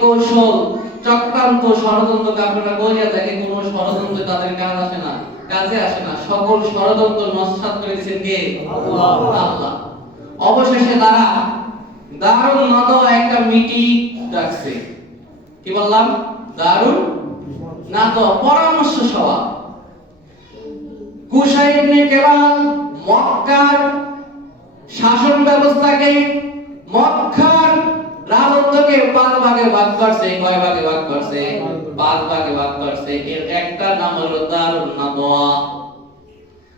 কৌশল চক্রান্ত ষড়যন্ত্রকে আপনারা বইয়া দেখে কোনো ষড়যন্ত্র তাদের কাজে আসে না সকল ষড়যন্ত্র নস্যাৎ করে দিয়েছেন কে? আল্লাহ। অবশেষে তারা দারুন নাদওয়া একটা মিটিং ডাকছে। কি বললাম? দারুন নাদওয়া পরামর্শ সভা। কুশাই ইবনে কেলাল মক্কার শাসন ব্যবস্থাকে, মক্কার রাজত্বকে পাঁচ ভাগে ভাগ করছে। কয় ভাগে ভাগ করছে? পাঁচ ভাগে ভাগ করছে। এর একটা নাম হলো দারুন নাদওয়া।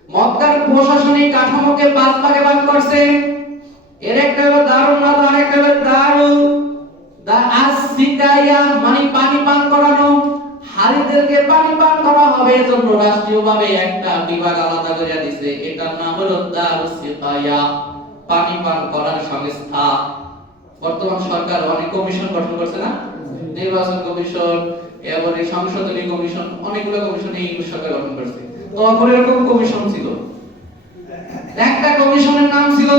মক্কার প্রশাসনিক কাঠামোকে পাঁচ ভাগে ভাগ করছে। এর একটা হলো দারুন নাদওয়া, আরেকটা হলো দারুল আসিকায়া, মানে পানি পান করানো। হারিদেরকে পানি পান করা হবে এজন্য রাষ্ট্রীয়ভাবে একটা বিভাগ আলাদা করে দিয়েছে। এটার নাম হলো দারুস সিকায়া, পানি পান করার সংস্থা। বর্তমান সরকার অনেক কমিশন গঠন করছে না? নির্বাচন কমিশন, এবারে সংশোধনী কমিশন, অনেকগুলো কমিশন এই সরকার গঠন করছে। তখন এরকম কমিশন ছিল। একটা কমিশনের নাম ছিল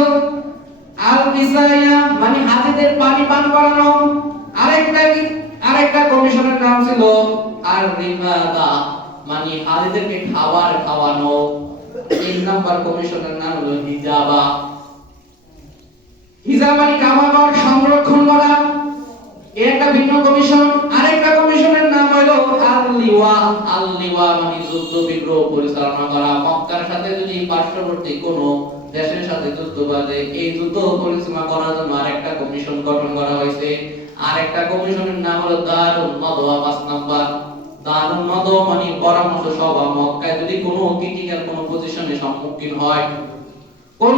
আল কিসায়া, মানে হাজিদের পানি পান করানো। আরেকটা কমিশনের নাম ছিল আর রিফাদা, মানে হাজিদেরকে খাবার খাওয়ানো। তিন নাম্বার কমিশনের নাম হলো হিজাবা। হিজাব মানে খাবার সংরক্ষণ করা, এর একটা ভিন্ন কমিশন। আরেকটা কমিশনের নাম হলো আল-লিওয়া। আল-লিওয়া মানে যুদ্ধ বিগ্রহ পরিচালনা করা। মক্কার সাথে যদি পার্শ্ববর্তী কোনো দেশের সাথে যুদ্ধ বাজে, এই যুদ্ধ পরিচালনা করার জন্য আরেকটা কমিশন গঠন করা হয়েছে। আরেকটা কমিশনের নাম হলো দারুন নাদওয়া, 5 নাম্বার। দারুন নাদওয়া মানে পরামর্শ সভা। মক্কায় যদি কোনো ক্রিটিক্যাল কোনো পজিশনে সম্মুখীন হয়, কোন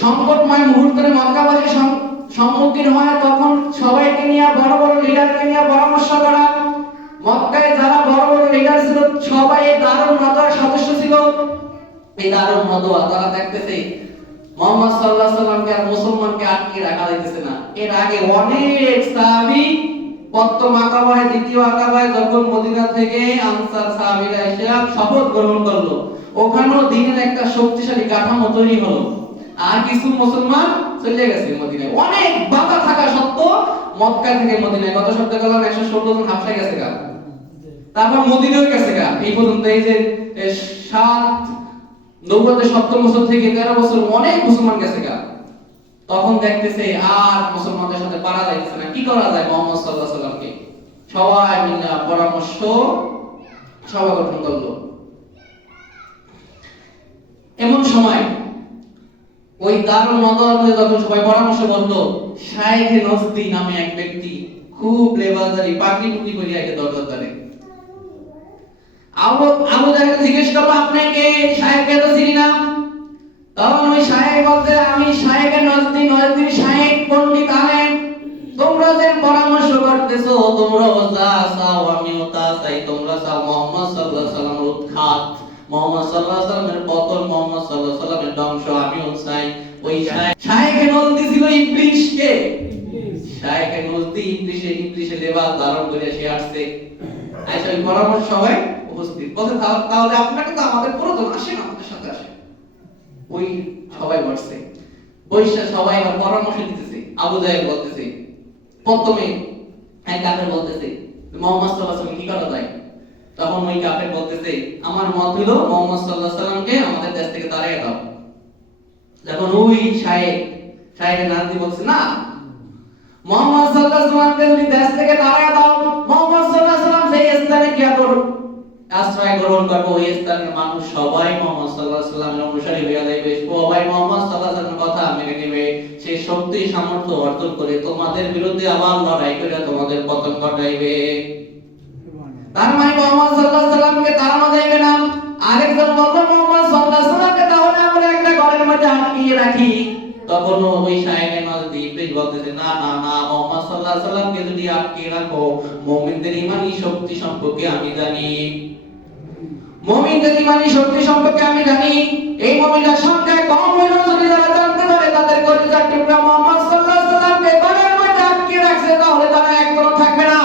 সংকটময় মুহূর্তে মক্কাবাসী সম্মুখীন হয়, তখন সবাইকে নিয়ে, বড় বড় লিডারকে নিয়ে পরামর্শ করা। মক্কায় যারা বড় বড় লিডার ছিল সবাই এই দারুন নাদওয়ার সদস্য ছিল। এই দারুন নাদওয়া তারা দেখতেছে মুহাম্মদ সাল্লাল্লাহু আলাইহি সাল্লামকে আর মুসলমানকে আটকে রাখা যাইতেছে না। এর আগে অনেক সাহাবী প্রথম আকাবায়, দ্বিতীয় আকাবায় যখন মদিনা থেকে আনসার সাহাবীরা এসে শপথ গ্রহণ করলো, ওখানেও দ্বীনের একটা শক্তিশালী কাঠামো তৈরি হলো। আর কিছু মুসলমান চলে গেছে মদিনায়। অনেক বাধা থাকা সত্ত্বেও মক্কা থেকে মদিনায় গত সপ্তাহে গেলাম 116 জন হাফসা গেছে গা। তারপর মদিনায় গেছে গা। এই পর্যন্ত এই যে 7 বছর থেকে 13 বছর অনেক মুসলমান গেছে গা। তখন দেখতেছে আর মুসলমানদের সাথে পারা যাইতেছে না। কি করা যায়? মুহাম্মদ সাল্লাল্লাহু আলাইহি সাল্লামকে সবাই মিলে পরামর্শ সভা গঠন করলো। এমন সময় ওই দারুন নাদওয়াতে যখন সবাই পরামর্শ করলো, শায়েখে নজদি নামে এক ব্যক্তি খুব লেবাদারি পাগড়ি টুপি পরে আইতে দরজা ধরে। আবু জাহেল জিজ্ঞেস করলো, আপনি কে? শায়েখকে তো চিনি না। তখন ওই শায়েখ বলতে, আমি শায়েখে নজদি, নজদির শায়েখ পণ্ডিত আলেম। তোমরা যে পরামর্শ করতেছো, তোমরা যা চাও আমিও তা চাই। তোমরা চাও মুহাম্মদ সাল্লাল্লাহু আলাইহি সাল্লামের উৎখাত, মুহাম্মদ সাল্লাল্লাহু আলাইহি সাল্লামের পতন, মুহাম্মদ সাল্লাল্লাহু আলাইহি সাল্লামের ধ্বংস, আমিও চাই। ওই শায়েখে নজদি ছিল ইবলিসকে। শায়েখে নজদি ইবলিসের লেবাস ধারণ করে সে আসছে। আয়েশা ওই পরামর্শ সবাই উপস্থিত। বলতে তাহলে আপনাকে তো আমাদের প্রয়োজন, আসেন আমাদের সাথে আসেন। ওই সবাই বসছে। বৈশা সবাই আবার পরামর্শ দিতেছে। আবু জাহেল বলতেছে, প্রথমে এক কাফের বলতেছে মুহাম্মদ সাল্লাল্লাহু আলাইহি সাল্লাম কি করা যায়? তখন ওই কাফের বলতেছে, আমার মত হলো মুহাম্মদ সাল্লাল্লাহু আলাইহি সাল্লামকে আমাদের দেশ থেকে তাড়িয়ে দাও। যখন ওই শায়েখে নাজদি বলছে, না, মুহাম্মদ সাল্লাল্লাহু আলাইহি সাল্লামকে যদি দেশ থেকে তাড়িয়ে দাও, মুহাম্মদ সাল্লাল্লাহু আলাইহি সাল্লাম সেই স্থানে গিয়ে আশ্রয় গ্রহণ করবে। ওই স্থানের মানুষ সবাই মুহাম্মদ সাল্লাল্লাহু আলাইহি সাল্লামের অনুসারী হয়ে যাবে, সবাই মুহাম্মদ সাল্লাল্লাহু আলাইহি সাল্লামের কথা মেনে নেবে। সে শক্তি সামর্থ্য অর্জন করে তোমাদের বিরুদ্ধে আবার লড়াই করে তোমাদের পতন ঘটাইবে। তার মানে মুহাম্মদ সাল্লাল্লাহু আলাইহি সাল্লামকে তাড়ানো যাবে না। আরেকজন বলল, মুহাম্মদ সাল্লাল্লাহু আলাইহি সাল্লামকে তাহলে আমরা একটা ঘরের মধ্যে আটকিয়ে রাখি। তখন ওই শায়েখে নজদি ইবলিস বলতেছে, না না না, মুহাম্মদ সাল্লাল্লাহু আলাইহি সাল্লামকে যদি আটকিয়ে রাখো, মুমিনদের ঈমানি শক্তি সম্পর্কে আমি জানি। মুমিনদের ঈমানি শক্তি সম্পর্কে আমি জানি। এই মুমিনদের সংখ্যা কম হলেও যদি যারা জানতে পারে তাদের কলিজার টুকরা মুহাম্মদ সাল্লাল্লাহু আলাইহি সাল্লামকে ঘরের মধ্যে আটকিয়ে রাখছে, তাহলে তারা একদম থাকবে না।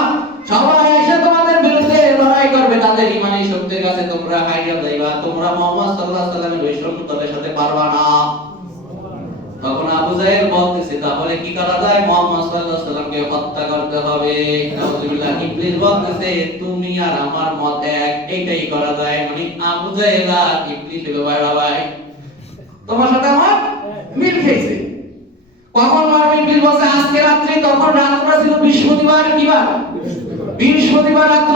সবাই এসে তোমাদের বিরুদ্ধে লড়াই করবে। তাদের ঈমানি শক্তির কাছে তোমরা হারিয়ে যাইবা। তোমরা মুহাম্মদ সাল্লাল্লাহু আলাইহি সাল্লামের ওই শত্রুদের সাথে পারবা না। তখন আবু আবু জাহেল বলতেছে তাহলে কি করা যায়, মুহাম্মদ সাল্লাল্লাহু আলাইহি ওয়াসাল্লামকে হত্যা করতে হবে। নাউজুবিল্লাহ। ইবলিস বলতেছে তুমি আর আমার মত এক, এটাই করা যায়। মানে আবু জাহেল আর ইবলিস হলো ভাই, তোমার সাথে আমার মিল খেয়েছে। কখন মারবে? ইবলিস বলছে আজকে রাত্রি। তখন রাতটা ছিল বৃহস্পতিবার। কি বার? বৃহস্পতিবার রাত্র।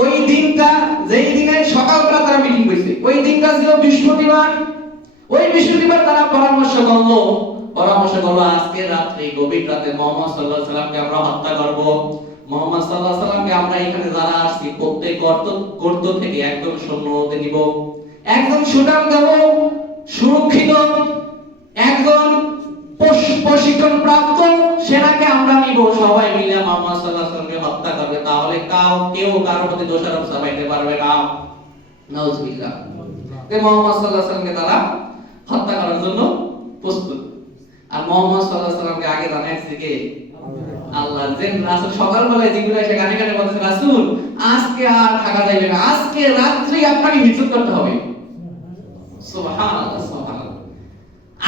ওই দিনটা যেই দিনে সকালবেলা তারা মিটিং করেছে, ওই দিনটা ছিল বৃহস্পতিবার। ওই বৃহস্পতিবার তারা পরামর্শ করলো আজকে রাত্রে গভীর রাতে মুহাম্মদ সাল্লাল্লাহু আলাইহি সাল্লামকে আমরা হত্যা করব। মুহাম্মদ সাল্লাল্লাহু আলাইহি সাল্লামকে আমরা এখানে যারা আসছি প্রত্যেক গর্ত থেকে একদম সৈন্যদের নিব, একদম সুঠাম দেব, সুরক্ষিত একজন প্রশিক্ষণ প্রাপ্ত সেনাকে আমরা নিব। সবাই মিলে মুহাম্মদ সাল্লাল্লাহু আলাইহি সাল্লামকে হত্যা করবে। তাহলে কেউ কারোর প্রতি দোষারোপ চাপাইতে পারবে না। নাউজুবিল্লাহ। মুহাম্মদ সাল্লাল্লাহু আলাইহি সাল্লামকে তারা হত্যা করার জন্য প্রস্তুত। আর মুহাম্মদ সাল্লাল্লাহু আলাইহি সাল্লামকে আগে জানাইছে কে? আল্লাহ। যে রাসূল সকালবেলায় জিবরাইল এসে কানে কানে বলছে রাসূল আজকে আর থাকা যাবে না, আজকে রাত্রি আপনাকে হিজরত করতে হবে। সুবহানাল্লাহ, সুবহানাল্লাহ।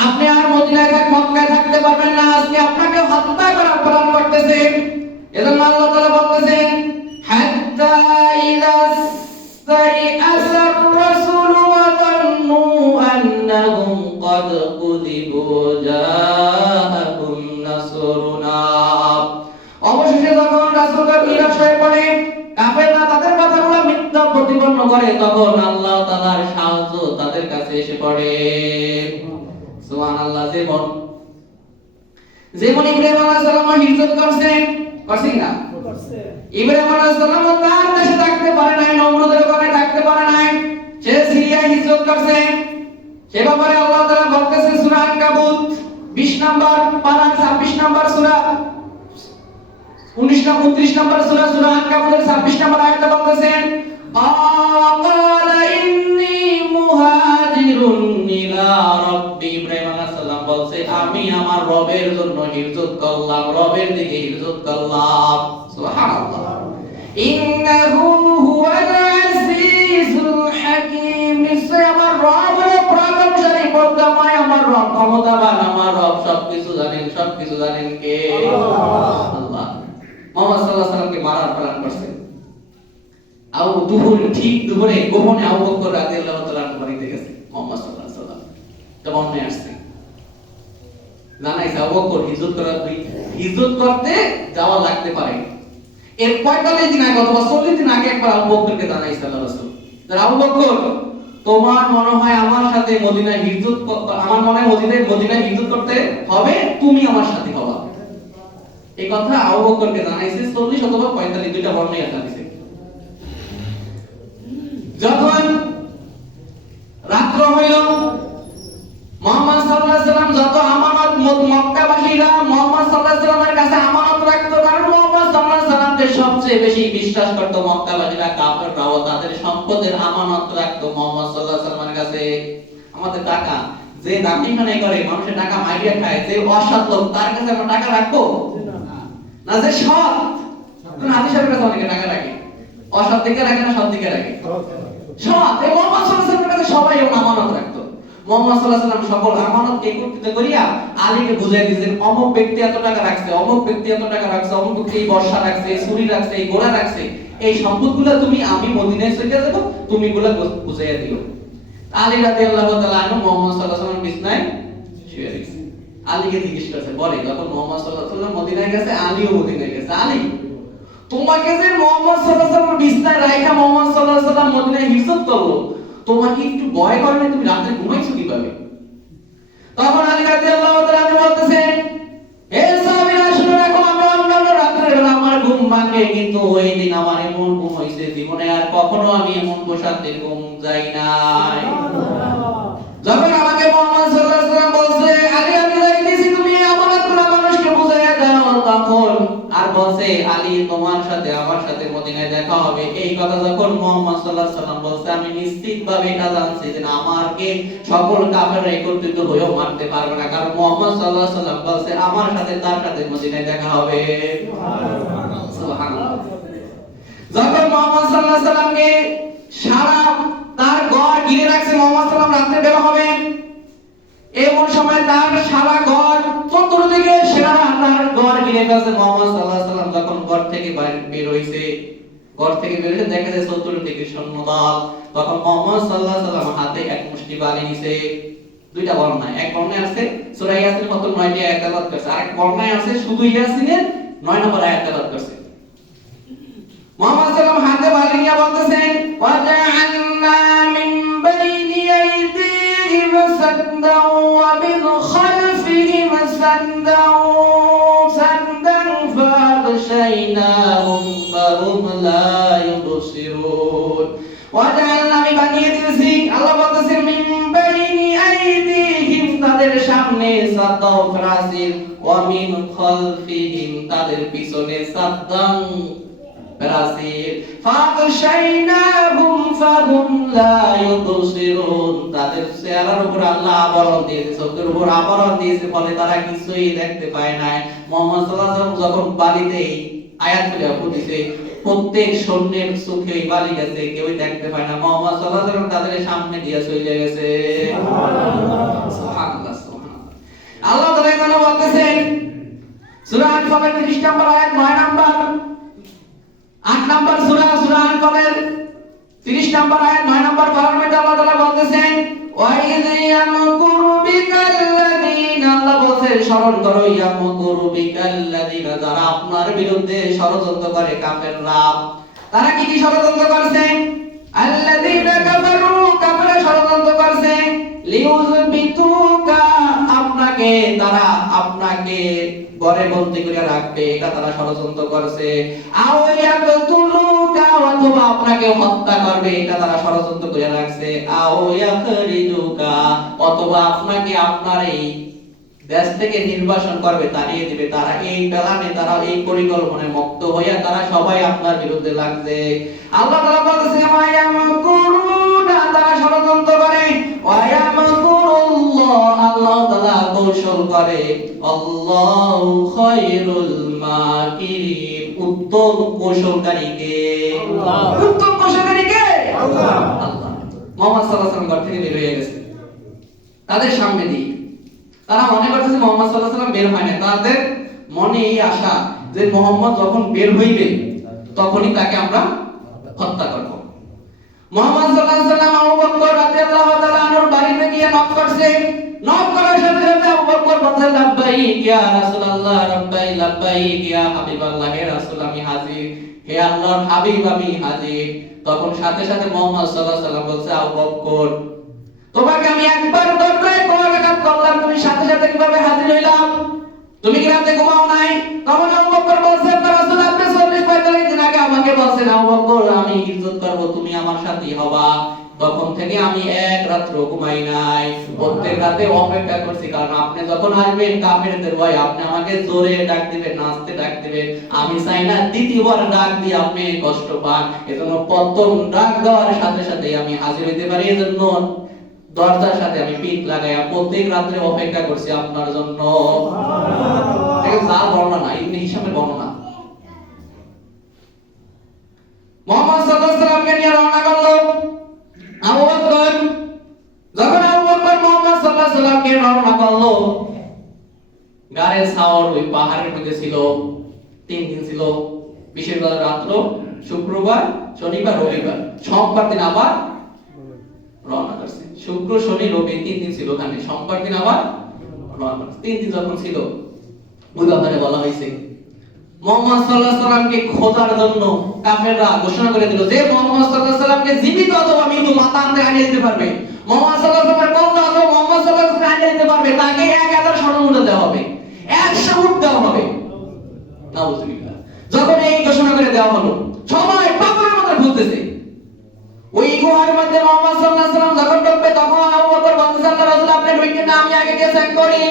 আপনি আর মদিনায় মক্কায় থাকতে পারবেন না, আজকে আপনাকে হত্যা করার প্ল্যান করতেছে। এজন্য আল্লাহ তাআলা বলতেছেন হাত্তা ইলাস সাইআসার রাসূল ওয়া যান্নু আন্নাহুম قد كذبوا جاءهم نصرنا। অবশেষে যখন রাসূলগণ নিরাশ হয়ে পড়ে, কাফেররা তাদের কথাগুলো মিথ্যা প্রতিপন্ন করে, তখন আল্লাহ তাআলার সাহায্য তাদের কাছে এসে পড়ে। সুবহানাল্লাহ। যেমন ইব্রাহিম আলাইহিস সালাম হিজরত করছেন না? ইব্রাহিম আলাইহিস সালাম তার দেশে থাকতে পারে নাই, নমরুদের ওখানে থাকতে পারে নাই, সে সিরিয়ায় হিজরত করছে। সে ব্যাপারে আল্লাহ তাআলা বলতেছেন সূরা আনকাবুত 20 নম্বর পারা 26 নম্বর সূরা 29 নম্বর সূরা আনকাবুতের 26 নম্বর আয়াতে বলতেছেন ক্বালা ইন্নী মুহাজিরুন ইলা রাব্বি। ইব্রাহিম আলাইহিস সালাম বলছে আমি আমার রবের জন্য হিজরত করলাম, রবের দিকে হিজরত করলাম। সুবহানাল্লাহ। ইন্নাহু হুয়াল আজিজুল হাকীম। নিশ্চয় আমার রব আমার রব ক্ষমতাবান, আমার রব সবকিছু জানেন কে? আল্লাহ। মুহাম্মদ সাল্লাল্লাহু আলাইহি সাল্লামকে মারার প্ল্যান করছে। ঠিক দুপুরে গোপনে আবু বকর রাদিয়াল্লাহু তাআলা বাড়িতে গেছে মুহাম্মদ সাল্লাল্লাহু আলাইহি সাল্লাম। তখন নিয়ে আসছে জানাইছে আবু বকর হিজরত করতে যাওয়া লাগতে পারে। এর 45 দিন আগে অথবা 40 দিন আগে একবার আবু বকরকে জানাইছে আল্লাহর রাসূল, আবু বকর তোমার মনে হয় আমার সাথে মদিনায় হিজরত, আমার মনে হয় মদিনায় হিজরত করতে হবে, তুমি আমার সাথে হবা। এই কথা আবু বকরকে জানাইছে 40 অথবা 45, দুইটা বর্ণনা আছে। যখন রাত্র হইল, মুহাম্মদ সাল্লাল্লাহু আলাইহি সাল্লাম যত আমানত মক্কাবাসীরা মুহাম্মদ সাল্লাল্লাহু আলাইহি সাল্লামের কাছে আমানত রাখতো, কারণ মুহাম্মদ সাল্লাল্লাহু আলাইহি সাল্লামকে সবচেয়ে বেশি বিশ্বাস করত মক্কাবাসীরা, কাফেররাও তাদের সম্পদের আমানত রাখতো মুহাম্মদ সাল্লাল্লাহু আলাইহি সাল্লামের কাছে। আমাদের টাকা যে দামি খানে করে, মানুষের টাকা মাইরিয়া খায়, যে অসৎ লোক তার কাছে আমরা টাকা রাখবো না? যে সৎ, হাদিসের কাছে অনেকে টাকা রাখে, অসৎ দিকে রাখে না, সৎ দিকে রাখে? সৎ। এই মুহাম্মদ সাল্লাল্লাহু আলাইহি সাল্লামের কাছে সবাই আমানত রাখতো। মুহাম্মদ সাল্লাল্লাহু আলাইহি সাল্লাম সকল আমানত একত্রিত করিয়া আলীকে বুঝাই দিয়েছেন অমুক ব্যক্তি এত টাকা রাখছে, অমুক ব্যক্তি এত টাকা রাখছে, অমুক ব্যক্তি এই বর্ষা রাখছে, এই ছুরি রাখছে, এই ঘোড়া রাখছে, এই সম্পদগুলো আমি মদিনায় চলে যাব, তুমি এগুলা বুঝাইয়া দিও। আলী রাদিয়াল্লাহু তাআলা আনহু মুহাম্মদ সাল্লাল্লাহু আলাইহি সাল্লাম বিছনায় শুয়ে আছে। আলীকে জিজ্ঞেস করছে, বলে যখন মুহাম্মদ সাল্লাল্লাহু আলাইহি সাল্লাম মদিনায় গেছে, আলীও মদিনায় গেছে, আলী তোমাকে যে মুহাম্মদ সাল্লাল্লাহু আলাইহি সাল্লাম বিছনায় রাখা মুহাম্মদ সাল্লাল্লাহু আলাইহি সাল্লাম মদিনায় হিজরত করলো, তোমাকে একটু ভয় করে না? তুমি রাতে ঘুমাইছো কিভাবে? তখন আলী রাদিয়াল্লাহু তাআলা বলতেছেন, হে সাহাবীরা শুনে রাখো, আমরা অন্যান্য রাতের বেলা আমার ঘুম ভাঙে, কিন্তু ওই দিন আমার এমন ঘুম হইছে জীবনে আর কখনো আমি এমন প্রশান্তির ঘুম যাই নাই। যখন আমাকে মুহাম্মদ সাল্লাল্লাহু আলাইহি সাল্লাম বলছে আলী আমি যাইতেছি, তুমি আমানতগুলো মানুষকে বুঝাইয়া দাও, তখন আর বলছে আলী তোমার সাথে আমার সাথে মদিনায় দেখা হবে, এই কথা যখন মুহাম্মদ সাল্লাল্লাহু আলাইহি সাল্লাম বলছে, আমি নিশ্চিতভাবে এটা জানছি যে আমাকে সকল কাফেররা একত্রিত হয়েও মারতে পারবে না, কারণ মুহাম্মদ সাল্লাল্লাহু আলাইহি সাল্লাম বলছে আমার সাথে তার সাথে মদিনায় দেখা হবে। সুবহানাল্লাহ। যখন মুহাম্মদ সাল্লাল্লাহু আলাইহি সাল্লামকে সারা তার ঘর ঘিরে রাখছে, মুহাম্মদ সাল্লাল্লাহু আলাইহি সাল্লাম রাতে বের হবে, এমন সময় তার সারা ঘর চতুর্দিকে সেনারা তার ঘর ঘিরে ফেলছে। মুহাম্মদ সাল্লাল্লাহু আলাইহি ওয়াসাল্লাম যখন ঘর থেকে বের হইছে, দেখা যায় চতুর্দিকে সৈন্যদল। তখন মুহাম্মদ সাল্লাল্লাহু আলাইহি ওয়াসাল্লাম হাতে এক মুষ্টি বালি নিছে। দুইটা বর্ণনা, এক বর্ণনায় আছে সূরা ইয়াসিনের মত 9টি আয়াত তেলাওয়াত করছে, আর এক বর্ণনায় আছে শুধু ইয়াসিনের 9 নম্বর আয়াত তেলাওয়াত করছে। মুহাম্মদ সাল্লাল্লাহু আলাইহি ওয়াসাল্লাম হাতে বালি নিয়ে বলতেছেন, ওয়া জাআলনা মিন বাইনি আইদিহিম সাদদাও ওয়া মিন খালফিহিম সাদদাও ফাগশাইনাহুম ফাহুম লা ইউবসিরুন। ওয়া জাআলনা, আমি বানিয়ে দিয়েছি, আল্লাহ বলতেছেন, মিন বাইনি আইদিহিম, তাদের সামনে সাদদাও প্রাচীর, ওয়া মিন খালফিহিম, তাদের পিছনে সাদদাও প্রাচীর, ফাগশাইনাহুম ফাহুম লা ইউবসিরুন, তাদের চেহারার উপর আল্লাহ আবরণ দিয়েছে, চোখের উপর আবরণ দিয়েছে, ফলে তারা কিছুই দেখতে পায় না। মুহাম্মদ সাল্লাল্লাহু আলাইহি ওয়াসাল্লাম যখন বালিতে আয়াতগুলো পড়িছে, প্রত্যেক সৈন্যের চোখে বালি গেছে, কেউই দেখতে পায় না। মুহাম্মদ সাল্লাল্লাহু আলাইহি ওয়াসাল্লাম তাদের সামনে দিয়ে চলে গেছে। সুবহানাল্লাহ, সুবহানাল্লাহ। আল্লাহ তাআলা এখানে বলতেছেন সূরা আনফালের 30 নম্বর আয়াত, 9 নম্বর 8 নম্বর সূরা আনফালের 30 নম্বর আয়াত 9 নম্বর পারার মধ্যে আল্লাহ তাআলা বলতেছেন, ওয়া ইয ইয়ামকুরু বিকাল্লাযিনা, আল্লাহ বলেন স্মরণ করো, ইয়ামকুরু বিকাল্লাযিনা, যারা আপনার বিরুদ্ধে ষড়যন্ত্র করে, কাফেররা। তারা কি কি ষড়যন্ত্র করছে? আল্লাযিনা কাফারু, কাফেররা ষড়যন্ত্র করছে, লিউযবিতুকা, আপনাকে ঘরে বন্দী করে রাখবে, এটা তারা ষড়যন্ত্র করছে। আও ইয়াকতুলুকা, অথবা আপনাকে হত্যা করবে, এটা তারা ষড়যন্ত্র করে রাখছে। আও ইয়াখরিজুকা, অথবা আপনাকে আপনার এই দেশ থেকে নির্বাসন করবে, তাড়িয়ে দিবে। তারা এই প্ল্যানে, তারা এই পরিকল্পনায় মত্ত হইয়া তারা সবাই আপনার বিরুদ্ধে লাগছে। আল্লাহ তাআলা বলেছেন, ওয়ায়ামকুরুনা, তারা ষড়যন্ত্র করে, ওয়ায়ামকুরুল্লাহ, আল্লাহ তাআলা কৌশল করে, আল্লাহু খায়রুল মাকিরিন, উত্তম কৌশলকারী কে? আল্লাহ। উত্তম কৌশলকারী কে? আল্লাহ। আল্লাহ। মুহাম্মদ সাল্লাল্লাহু আলাইহি ওয়াসাল্লাম ঘর থেকে বের হয়ে গেছে, তাদের সামনে দিয়ে। তারা মনে করতেছে মুহাম্মদ সাল্লাল্লাহু আলাইহি ওয়াসাল্লাম বের হয় না, তাদের মনে এই আশা যে মুহাম্মদ যখন বের হইবে তখনই তাকে আমরা হত্যা করব। মুহাম্মদ সাল্লাল্লাহু আলাইহি ওয়াসাল্লাম আবু বকর রাদিয়াল্লাহু তাআলা আনহুর বাড়িতে গিয়ে নক করছে। নক করার সাথে সাথে আবু বকর বলছে, লাব্বাইক ইয়া রাসূলুল্লাহ, লাব্বাইক ইয়া হাবিবাল্লাহ, হে রাসূল আমি হাজির, হে আল্লাহর হাবিব আমি হাজির। তখন সাথে সাথে মুহাম্মদ সাল্লাল্লাহু আলাইহি ওয়াসাল্লাম বলছে, আবু বকর, তোমাকে আমি একবার দরজায় কোলাঘাত করলাম, তুমি সাথে সাথে কিভাবে হাজির হইলাম? তুমি কি রাতে ঘুমাও নাই? তখন আবু বকর বলছে, রাসূল আপনি 40-45 দিন আগে আমাকে বলছেন, আবু বকর আমি ইজ্জত করব, তুমি আমার সাথী হবা। তখন থেকে আমি এক রাত্র ঘুমাই নাই, প্রত্যেক রাতে অপেক্ষা করছি, কারণ আপনি যখন আসবেন কাফেরদের ভয়, আপনি আমাকে জোরে ডাক দিবেন, নাচতে ডাক দিবেন, আমি চাই না দ্বিতীয়বার ডাক দিয়ে আপনি কষ্ট পান। এজন্য প্রথম ডাক দেওয়ার সাথে সাথে আমি হাজির হইতে পারি, এজন্য দরজার সাথে আমি পিঠ লাগাইয়া প্রত্যেক রাতে অপেক্ষা করছি আপনার জন্য। এটা যার বর্ণনা, ইবনে হিশামের বর্ণনা। মুহাম্মদ সাল্লাল্লাহু আলাইহি ওয়াসাল্লামকে নিয়ে রওনা করলো আবু বকর। যখন আবু বকর মুহাম্মদ সাল্লাল্লাহু আলাইহি ওয়াসাল্লামকে রওনা করলো, গাড়ে সাওর ওই পাহাড়ের মধ্যে ছিল, 3 দিন ছিল, বিশেষ করে রাত্র, শুক্রবার, শনিবার, রবিবার, সোমবার দিন আবার রওনা করছে। শুক্র, শনি, রবি 3 দিন ছিল ওখানে, সোমবার দিন আবার রওনা করছে। 3 দিন যখন ছিল, ওই ব্যাপারে বলা হয়েছে মুহাম্মদ সাল্লাল্লাহু আলাইহি ওয়াসাল্লামকে খোঁজার জন্য কাফেররা ঘোষণা করে দিল যে মুহাম্মদ সাল্লাল্লাহু আলাইহি ওয়াসাল্লামকে জীবিত অথবা মৃত মাথা আনতে হারিয়ে দিতে পারবে, মুহাম্মদ সাল্লাল্লাহু আলাইহি ওয়াসাল্লামের কন্যা অথবা মুহাম্মদ সাল্লাল্লাহু আলাইহি ওয়াসাল্লামকে হারিয়ে দিতে পারবে, তাকে 1000 স্বর্ণমুদ্রা দেওয়া হবে, 100 উট দেওয়া হবে। নাউযুবিল্লাহ। যখন এই ঘোষণা করে দেওয়া হলো, সবাই পাগলের মতো খুঁজতেছে। ওই গুহার মধ্যে মুহাম্মদ সাল্লাল্লাহু আলাইহি ওয়াসাল্লাম যখন ঢুকবে, তখন আবু বকর বলতেছে, আল্লাহর রাসূল আপনি ঢুকবেন না, আমি আগে গিয়ে চেক করি।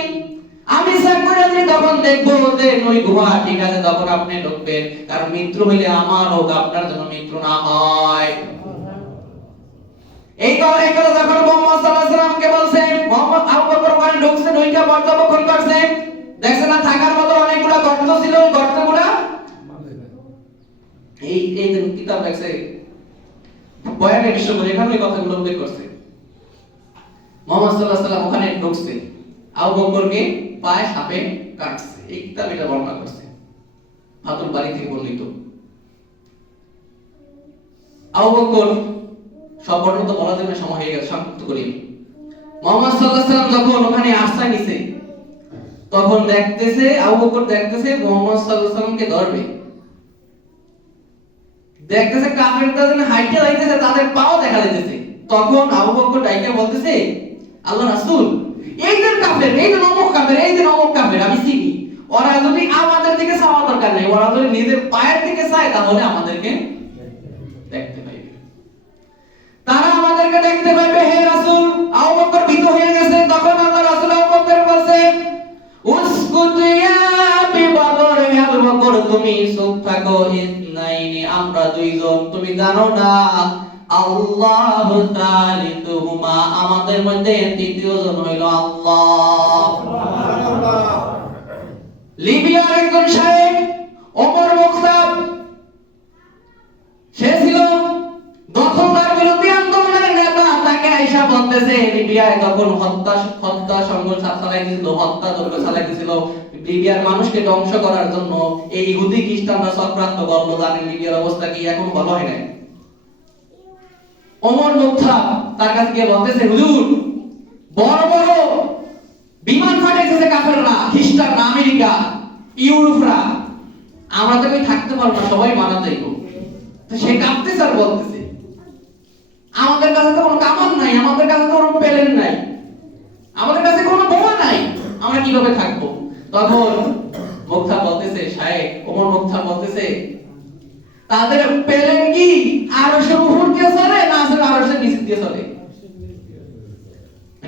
আমি চেক করে যদি তখন দেখবো যে ওই গুহা ঠিক আছে, তখন আপনি ঢুকবেন, কারণ মিত্র হইলে আমার হোক, আপনার জন্য মিত্র না হয়। এই কথা যখন মুহাম্মদ সাল্লাল্লাহু আলাইহি ওয়াসাল্লামকে বলছে, মুহাম্মদ আবু বকর ওখানে ঢুকছে, ঢুকে পর্যবেক্ষণ করছে, দেখছে না থাকার মতো অনেকগুলো গর্ত ছিল, ওই গর্তগুলো এই কিতাব লেখছে বয়ানের বিষয় করে, এখানে এই কথাগুলো উল্লেখ করছে। মুহাম্মদ সাল্লাল্লাহু আলাইহি ওয়াসাল্লাম ওখানে ঢুকছে, আবু বকরকে পায়ে সাপে কাটছে। এই কিতাব এটা বর্ণনা করছে, ফাতুল বারী থেকে বর্ণিত। আবু বকর, সব ঘটনা তো বলার জন্য সময় হয়ে গেছে, সংক্ষিপ্ত করি। মুহাম্মদ সাল্লাল্লাহু আলাইহি ওয়াসাল্লাম যখন ওখানে আশ্রয় নিছে, তখন দেখতেছে আবু বকর দেখতেছে মুহাম্মদ সাল্লাল্লাহু আলাইহি ওয়াসাল্লামকে ধরবে, দেখতেছে কাফেররা যেন হাইটে যাইতেছে, তাদের পাও দেখা যাইতেছে। তখন আবু বকর ডাইকা বলতেছে, আল্লাহ রাসূল, এই যে কাফের, এই যে নমক কাফের, এই যে নমক কাফের আমি চিনি, ওরা যদি আমাদের দিকে চাওয়া দরকার নেই, ওরা যদি নিজের পায়ের দিকে চায় তাহলে আমাদেরকে দেখতে পাইবে, তারা আমাদেরকে দেখতে পাইবে। হে রাসূল, আবু বকর ভীত হয়ে গেছে। তখন আল্লাহ রাসূল আবু বকর বলছে, উসকুত ইয়া আবি বকর, হে আবু বকর তুমি চুপ থাকো, ইসনাইনি আমরা দুইজন, তুমি জানো না আল্লাহু তালিতুহুমা, আমাদের মধ্যে তৃতীয় জন হইল আল্লাহ। সুবহানাল্লাহ। লিবিয়ার একজন শায়েখ ওমর মুখতাব, সে ছিল দখলদার বিরোধী আন্দোলনের নেতা। তাকে আয়েশা বলতেছে, লিবিয়ায় যখন হত্যা সংঘর্ষ চালাইছিল, হত্যা যজ্ঞ চালাইছিল, লিবিয়ার মানুষকে ধ্বংস করার জন্য এই ইহুদি খ্রিস্টানরা চক্রান্ত করলো। জানেন লিবিয়ার অবস্থা কি এখন? ভালো হয় না। ওমর মুখতাব তার কাছে গিয়ে বলতেছে, হুজুর বড় বড় বিমান ফাটাইতেছে কাফেররা, খ্রিস্টানরা, আমেরিকা, ইউরোপরা, আমরা তো থাকতে পারবো না, সবাই মারা যাইবো। তো সে কাঁপতেছে আর বলতেছে, আমাদের কাছে তো কোনো কামান নাই, আমাদের কাছে তো কোনো প্লেন নাই, আমাদের কাছে কোনো বোমা নাই, আমরা কিভাবে থাকবো? তখন মুখতাব বলতেছে, শায়েখ ওমর মুখতাব বলতেছে, তাদের প্লেন কি আরশের উপর দিয়ে চলে না আসলে আরশের নিচে দিয়ে চলে?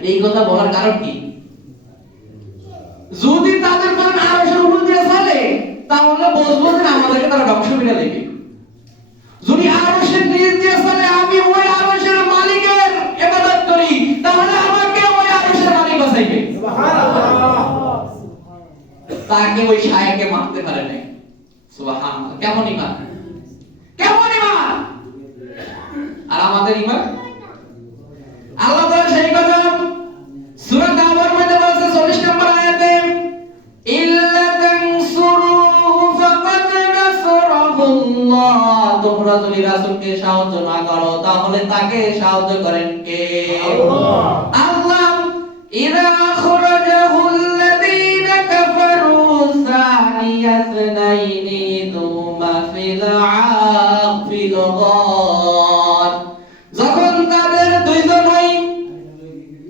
এই কথা বলার কারণ কি? যদি তাদের প্লেন আরশের উপর দিয়ে চলে তাহলে বুঝবো যে আমাদেরকে তারা ধ্বংস করে দেবে। যদি আরশের নিচ দিয়ে চলে, আমি ওই আরশের মালিকের ইবাদত করি, তাহলে আমাকে ওই আরশের মালিক বাঁচাইবে। সুবহানাল্লাহ। তাকে ওই শায়েখকে মারতে পারে নাই। সুবহানাল্লাহ। কেমন ঈমান, কেমন ঈমান! আর আমাদের ঈমান, আল্লাহ তাআলা সেই কথা সূরা তাওবার মধ্যে বলেছে 40 নম্বর আয়াতে, ইল্লা তানসুরুহু ফাকাদ নাসরাহুল্লাহ, তোমরা যদি রাসূলকে সাহায্য না করো তাহলে তাকে সাহায্য করেন কে? আল্লাহ। আল্লাহ ইযা খুরাজাহুল্লাযীনা কাফারু সানিয়াতনাইনি দুমা ফিল গার, যখন তাদের দুইজন ওই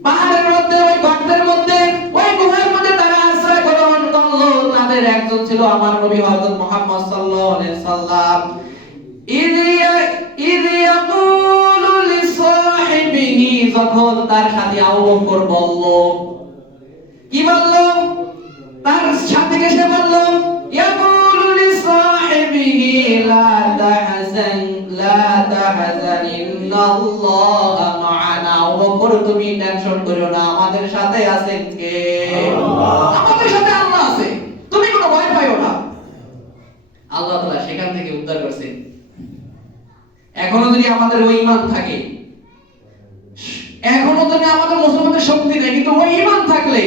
পাহাড়ের মধ্যে, ওই গর্তের মধ্যে, ওই গুহার মধ্যে তারা আশ্রয় গ্রহণ করলো, তাদের একজন ছিল আমার নবী হযরত মুহাম্মদ সাল্লাল্লাহু আলাইহি সাল্লাম। ইয ইয়াকুলু লিসাহিবিহি, যখন তার সাথে আবু বকর বলল, কি বলল? তার সাথীকে সে বলল, ইয়াকুলু লিসাহিবিহি লা তাহজান ইন্নাল্লাহা মা'ানা, আবু বকর তুমি টেনশন করো না, আমাদের সাথে আছেন কে? আল্লাহ। আমাদের সাথে আল্লাহ আছে, তুমি কোনো ভয় পাইও না। আল্লাহ তাআলা সেখান থেকে উদ্ধার করছেন। এখনো যদি আমাদের ওই ঈমান থাকে, এখনো যদি আমাদের মুসলমানদের শক্তি নেই, কিন্তু ওই ঈমান থাকলে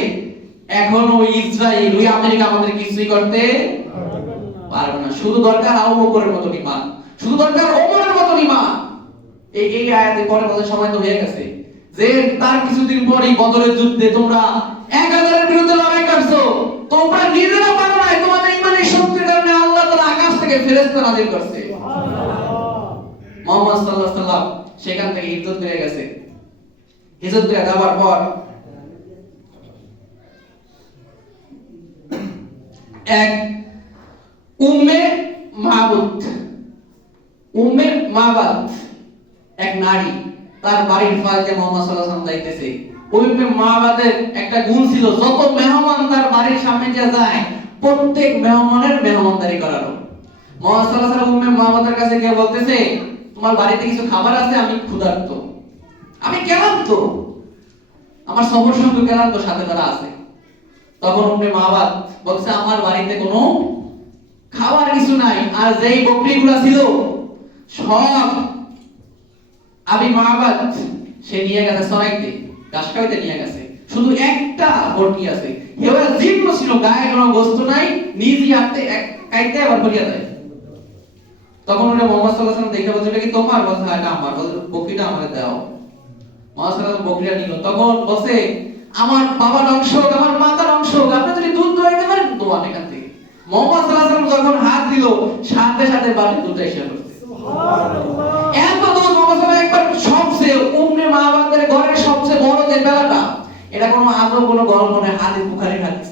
এখনো ওই ইসরায়েল, ওই আমেরিকা আমাদের কিছুই করতে পারবে না। শুধু দরকার আবু বকরের মতো ঈমান, শুধু দরকার ওমরের মতো ঈমান। এই আয়াতে পরে বলার সময় তো হয়ে গেছে যে তার কিছুদিন পরেই বদরের যুদ্ধে তোমরা 1000-এর বিরুদ্ধে লড়াই করছো, তোমরা নিজেরা পারো না, তোমাদের ঈমানের শক্তির কারণে আল্লাহ তাআলা আকাশ থেকে ফেরেশতা নাযিল করছে। মুহাম্মদ সাল্লাল্লাহু আলাইহি সাল্লাম সেখান থেকে হিজরত করে গেছে। হিজরত করে যাওয়ার পর এক উম্মে মাবাদ এক নারী, তার বাড়ির ফাজে মুহাম্মদ সাল্লাল্লাহু আলাইহি ওয়াসাল্লাম যাইতেছে। ওই উম্মে মাবাদের একটা গুণ ছিল, যত মেহমান তার বাড়ির সামনে যায় প্রত্যেক মেহমানের মেহমানদারি করানো। মুহাম্মদ সাল্লাল্লাহু আলাইহি ওয়াসাল্লাম উম্মে মাবাদের কাছে গিয়ে বলতেছে, তোমার বাড়িতে কিছু খাবার আছে? আমি ক্ষুধার্ত, আমি ক্লান্ত, আমার সফর সঙ্গে ক্লান্ত, সাথে তারা আছে। তখন উম্মে মাবাদ বলছে, আমার বাড়িতে কোনো খাবার কিছু নাই, আর যেই বকরিগুলো ছিল সব আবি মাবাদ সে নিয়ে গেছে, সরাইতে ঘাস খাইতে নিয়ে গেছে, শুধু একটা বর্তি আছে, হেওয়া জীর্ণ ছিল, গায়ে কোনো গোস্ত নাই, নিজে হাতে কাইতে আবার করিয়া দেয়। তখন ওটা মোহাম্মদ সাল্লাল্লাহু আলাইহি ওয়াসাল্লাম দেখে বলছে, এটা কি তোমার? বলছে হ্যাঁ, এটা আমার। বলছে বকরিটা আমারে দাও। মোহাম্মদ সাল্লাল্লাহু আলাইহি ওয়াসাল্লাম বকরিটা নিল। তখন বলছে, আমার বাবার অংশ হোক, আমার মাতার অংশ হোক, আপনি যদি দুধ দোয়াইতে পারেন দোয়ান এখান থেকে। মোহাম্মদ সাল্লাল্লাহু আলাইহি ওয়াসাল্লাম যখন হাত দিল, সাথে সাথে বাড়ি দুধ এসে পড়ছে। সুবহানাল্লাহ। এত দুধ মোহাম্মদ সাল্লাল্লাহু আলাইহি ওয়াসাল্লাম একবার সবচেয়ে উম্মে মা বাবাদের ঘরের সবচেয়ে বড় যে বেলাটা, এটা কোনো আজব কোনো গল্প নয়, হাদিস বুখারীর হাদিস।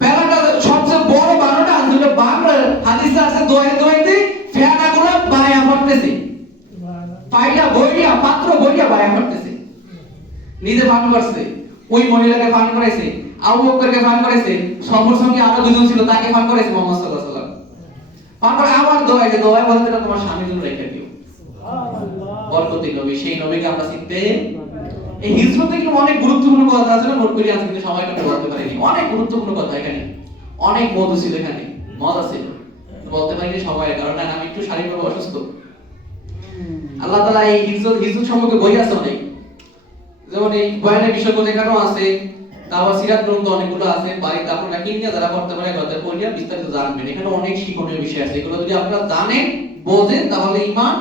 বেলাটা সবচেয়ে বড় 12টা আঞ্জুলে বাংলা হাদিসে আছে, দোয়াইতে ফেনাগুলো বায়া পড়তেছে, পাইলা বইয়া পাত্র বইয়া বায়া পড়তেছে। নিজে পান করছে, ওই মহিলাকে পান করাইছে, আবু বকরকে পান করাইছে, সফর সঙ্গে আরো দুজন ছিল, তাকে পান করাইছে মুহাম্মদ সাল্লাল্লাহু আলাইহি ওয়াসাল্লাম। পান করে আবার দোয়াইতে বলতে, এটা তোমার স্বামীর জন্য রেখে দিও। সুবহানাল্লাহ। বরকতি নবী, সেই নবীকে আমরা চিনতে। এই হিজরতে কিন্তু অনেক গুরুত্বপূর্ণ কথা আছে না, নোট করি আজকে কিন্তু সময়টা বলতে পারিনি। অনেক গুরুত্বপূর্ণ কথা এখানে, অনেক মধু ছিল এখানে, মজা ছিল, বলতে পারিনি সময়ের কারণে। আমি একটু শারীরিকভাবে অসুস্থ। আল্লাহ তাআলা এই হিজরত সম্পর্কে বই আছে অনেক, যেমন এই বয়ানের বিষয়গুলো এখানেও আছে, তারপর সিরাত গ্রন্থ অনেকগুলো আছে, বাড়িতে আপনারা কিনে যারা পড়তে পারে কথা পড়িয়া বিস্তারিত জানবেন। এখানে অনেক শিক্ষণীয় বিষয় আছে, এগুলো যদি আপনারা জানেন বোঝেন তাহলে ঈমান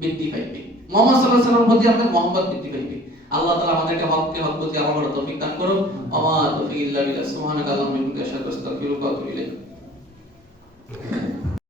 বৃদ্ধি পাইবে, মুহাম্মদ সাল্লাল্লাহু আলাইহি ওয়াসাল্লামের প্রতি আপনাদের মহব্বত বৃদ্ধি পাইবে। আল্লাহ তাআলা আমাদেরকে হককে হক বুঝে আমল করার তৌফিক দান করুন। আমা তৌফিক ইল্লা বিল্লাহ। সুবহানাকা আল্লাহুম্মা ওয়া বিহামদিকা আশহাদু আল্লা ইলাহা ইল্লা আনতা আস্তাগফিরুকা ওয়া আতুবু ইলাইক।